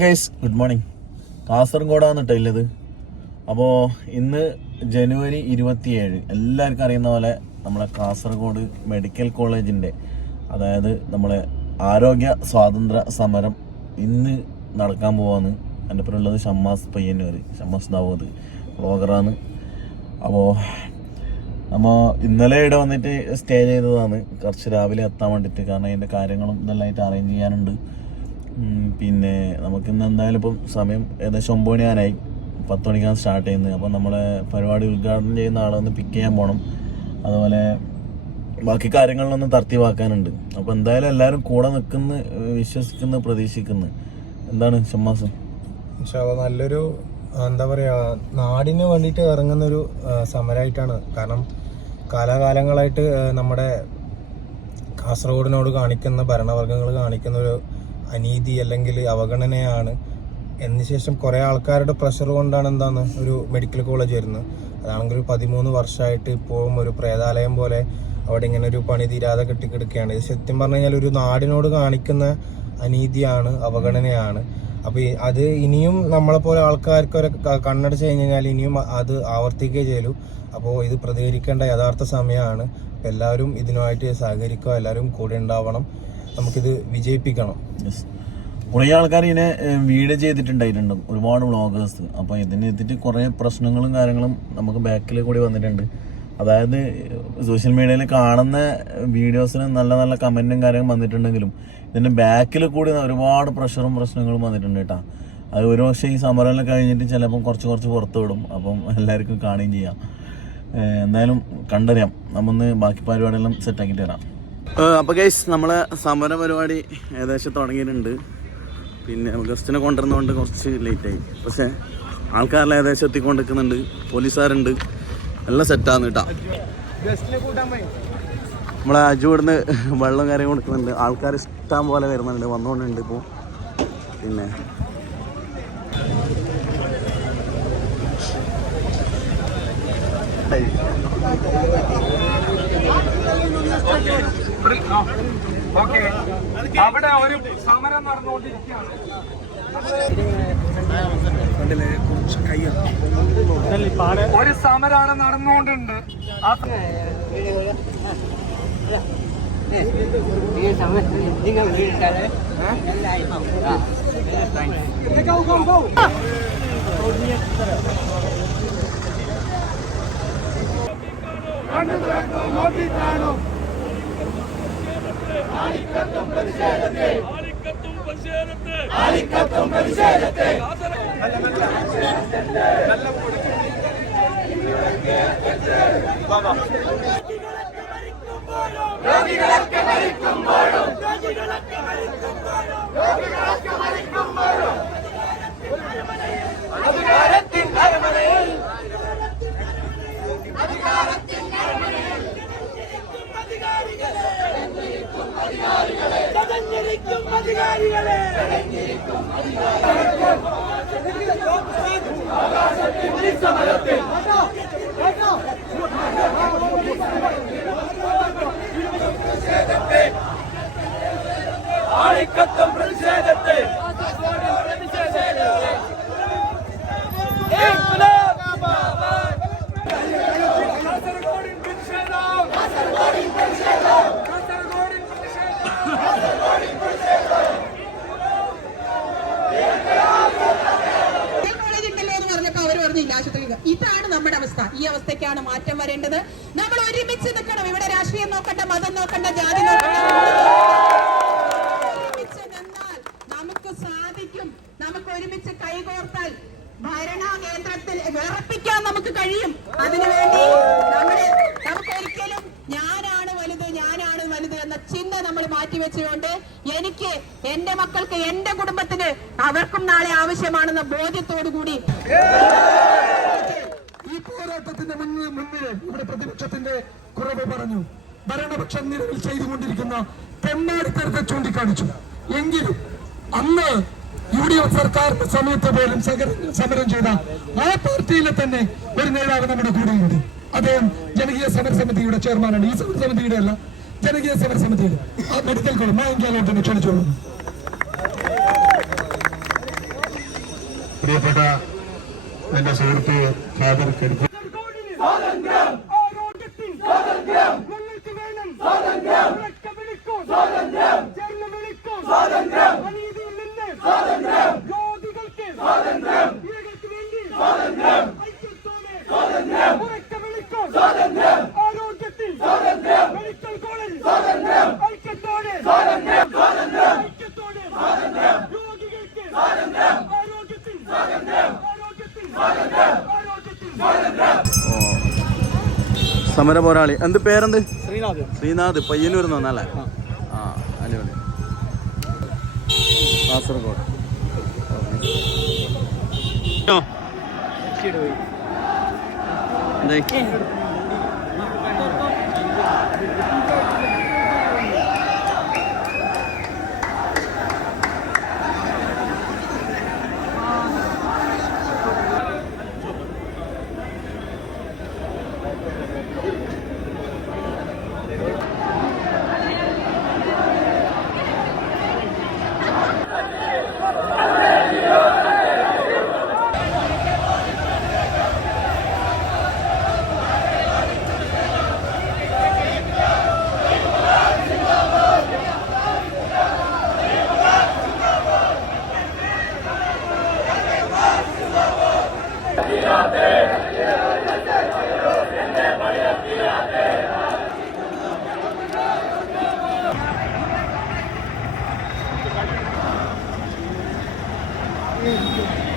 Guys good morning. കാസർഗോഡാണ് കേട്ടോ ഉള്ളത്. അപ്പോൾ ഇന്ന് ജനുവരി 27, എല്ലാവർക്കും അറിയുന്ന പോലെ നമ്മളെ കാസർഗോഡ് മെഡിക്കൽ കോളേജിൻ്റെ, അതായത് നമ്മളെ ആരോഗ്യ സ്വാതന്ത്ര്യ സമരം ഇന്ന് നടക്കാൻ പോവാന്ന്. എൻ്റെ പേര് ഉള്ളത് ഷമ്മാസ് പയ്യന്നൂർ, ഷമ്മാസ് ദാവൂദ് വ്ളോഗറാണ്. അപ്പോൾ നമ്മൾ ഇന്നലെ ഇവിടെ വന്നിട്ട് സ്റ്റേ ചെയ്തതാണ്, കുറച്ച് രാവിലെ എത്താൻ വേണ്ടിയിട്ട്. കാരണം അതിൻ്റെ കാര്യങ്ങളും ഇതെല്ലാം ആയിട്ട് അറേഞ്ച് ചെയ്യാനുണ്ട്. പിന്നെ നമുക്കിന്ന് എന്തായാലും ഇപ്പം സമയം ഏകദേശം 9 മണിയാനായി, 10 മണിക്കാണ് സ്റ്റാർട്ട് ചെയ്യുന്നത്. അപ്പം നമ്മളെ പരിപാടി ഉദ്ഘാടനം ചെയ്യുന്ന ആളെ ഒന്ന് പിക്ക് ചെയ്യാൻ പോകണം. അതുപോലെ ബാക്കി കാര്യങ്ങളിലൊന്നും തർത്തിവാക്കാനുണ്ട്. അപ്പോൾ എന്തായാലും എല്ലാവരും കൂടെ നിൽക്കുന്നു, വിശ്വസിക്കുന്നു, പ്രതീക്ഷിക്കുന്നു. എന്താണ് ഷമ്മാസ്? നല്ലൊരു എന്താ പറയുക, നാടിന് വേണ്ടിയിട്ട് ഇറങ്ങുന്നൊരു സമരമായിട്ടാണ്. കാരണം കാലാകാലങ്ങളായിട്ട് നമ്മുടെ കാസർഗോഡിനോട് കാണിക്കുന്ന ഭരണവർഗ്ഗങ്ങൾ കാണിക്കുന്ന ഒരു അനീതി അല്ലെങ്കിൽ അവഗണനയാണ്. എന്നശേഷം കുറേ ആൾക്കാരുടെ പ്രഷർ കൊണ്ടാണ് ഒരു മെഡിക്കൽ കോളേജ് വരുന്നത്. അതാണെങ്കിൽ ഒരു 13 വർഷമായിട്ട് ഇപ്പോഴും ഒരു പ്രേതാലയം പോലെ അവിടെ ഇങ്ങനെ ഒരു പണി തീരാതെ കെട്ടിക്കിടക്കുകയാണ്. ഇത് സത്യം പറഞ്ഞു കഴിഞ്ഞാൽ ഒരു നാടിനോട് കാണിക്കുന്ന അനീതിയാണ്, അവഗണനയാണ്. അപ്പോൾ അത് ഇനിയും നമ്മളെപ്പോലെ ആൾക്കാർക്ക് ഒരു കണ്ണടച്ച് കഴിഞ്ഞ് കഴിഞ്ഞാൽ ഇനിയും അത് ആവർത്തിക്കുകയേ ചെയ്യൂ. അപ്പോൾ ഇത് പ്രതികരിക്കേണ്ട യഥാർത്ഥ സമയമാണ്. എല്ലാവരും ഇതിനുമായിട്ട് സഹകരിക്കുക, എല്ലാവരും കൂടെ ഉണ്ടാവണം, നമുക്കിത് വിജയിപ്പിക്കണം. കുറേ ആൾക്കാർ ഇതിനെ വീഡിയോ ചെയ്തിട്ടുണ്ടായിട്ടുണ്ട്, ഒരുപാട് വ്ളോഗേഴ്സ്. അപ്പോൾ ഇതിനെത്തിയിട്ട് കുറേ പ്രശ്നങ്ങളും കാര്യങ്ങളും നമുക്ക് ബാക്കിൽ കൂടി വന്നിട്ടുണ്ട്. അതായത് സോഷ്യൽ മീഡിയയിൽ കാണുന്ന വീഡിയോസിന് നല്ല നല്ല കമൻറ്റും കാര്യങ്ങളും വന്നിട്ടുണ്ടെങ്കിലും ഇതിൻ്റെ ബാക്കിൽ കൂടി ഒരുപാട് പ്രശ്നങ്ങളും വന്നിട്ടുണ്ട് കേട്ടോ. അത് ഒരു പക്ഷേ ഈ സമരമെല്ലാം കഴിഞ്ഞിട്ട് ചിലപ്പം കുറച്ച് പുറത്ത് വിടും. അപ്പം എല്ലാവർക്കും കാണുകയും ചെയ്യാം. എന്തായാലും കണ്ടറിയാം. നമ്മൊന്ന് ബാക്കി പരിപാടിയെല്ലാം സെറ്റാക്കിയിട്ട് തരാം. അപ്പോൾ ഗൈസ്, നമ്മളെ സമര പരിപാടി ഏകദേശം തുടങ്ങിയിട്ടുണ്ട്. പിന്നെ ഗസ്റ്റിനെ കൊണ്ടുവരുന്നതുകൊണ്ട് കുറച്ച് ലേറ്റായി, പക്ഷേ ആൾക്കാരെല്ലാം ഏകദേശം എത്തിക്കൊണ്ടിരിക്കുന്നുണ്ട്. പോലീസുകാരുണ്ട്, എല്ലാം സെറ്റാന്ന് കേട്ടോ. നമ്മളെ അജു ഇവിടുന്ന് വെള്ളം കാര്യം കൊടുക്കുന്നുണ്ട്. ആൾക്കാർ ഇഷ്ടം പോലെ വരുന്നുണ്ട്, വന്നുകൊണ്ടുണ്ട് ഇപ്പോൾ. പിന്നെ അവിടെ ഒരു സമരം നടന്നുകൊണ്ടിരിക്കുകയാണ്. ഒരു സമരമാണ് നടന്നുകൊണ്ടുണ്ട്. ആളിക്കത്തും പ്രതിഷേധത്തെ ഇതാണ് നമ്മുടെ അവസ്ഥ. ഈ അവസ്ഥയ്ക്കാണ് മാറ്റം വരേണ്ടത്. നമ്മൾ ഒരുമിച്ച് നിൽക്കണം. ഇവിടെ രാഷ്ട്രീയം നോക്കണ്ട, മതം നോക്കണ്ട, ജാതി നോക്കണ്ട. ഒരുമിച്ച് നിന്നാൽ നമുക്ക് സാധിക്കും. നമുക്ക് ഒരുമിച്ച് കൈകോർത്താൽ ഭരണകേന്ദ്രത്തിൽ വിറപ്പിക്കാൻ നമുക്ക് കഴിയും. അതിനുവേണ്ടി നമുക്ക് ഒരിക്കലും ഞാനാണ് വലുത് എന്ന ചിന്ത നമ്മൾ മാറ്റിവെച്ചുകൊണ്ട് എനിക്ക്, എന്റെ മക്കൾക്ക്, എന്റെ കുടുംബത്തിന് അവർക്കും നാളെ ആവശ്യമാണെന്ന ബോധ്യത്തോടു കൂടി ഈ പോരാട്ടത്തിന്റെ മുന്നിൽ ഇവിടെ പ്രതിപക്ഷത്തിന്റെ കുറവ് പറഞ്ഞു. ഭരണപക്ഷം നിലവിൽ ചെയ്തുകൊണ്ടിരിക്കുന്ന തെമ്മാടിത്തരത്തെ ചൂണ്ടിക്കാണിച്ചു. എങ്കിലും അന്ന് UDF സർക്കാരിന്റെ സമയത്ത് പോലും സമരം ചെയ്ത ആ പാർട്ടിയിലെ തന്നെ ഒരു നേതാവ് നമ്മുടെ കൂടെയുണ്ട്. അദ്ദേഹം ജനകീയ സമരസമിതിയുടെ ചെയർമാനാണ്. ഈ സമരസമിതിയുടെ അല്ല, ജനകീയ സമരസമിതിയുടെ. ആ മെഡിക്കൽ കോളേജ് മായങ്കാലോട്ട് ക്ഷണിച്ചോളൂ. പ്രിയപ്പെട്ട എന്റെ സുഹൃത്ത് ഖാദർ കരുത്ത് സമര പോരാളി എന്ത് പേരെന്ത്? ശ്രീനാഥ് പയ്യന്നൂർ നിന്നല്ലേ? ആ അടിപൊളി. കാസർഗോഡ്. Thank you.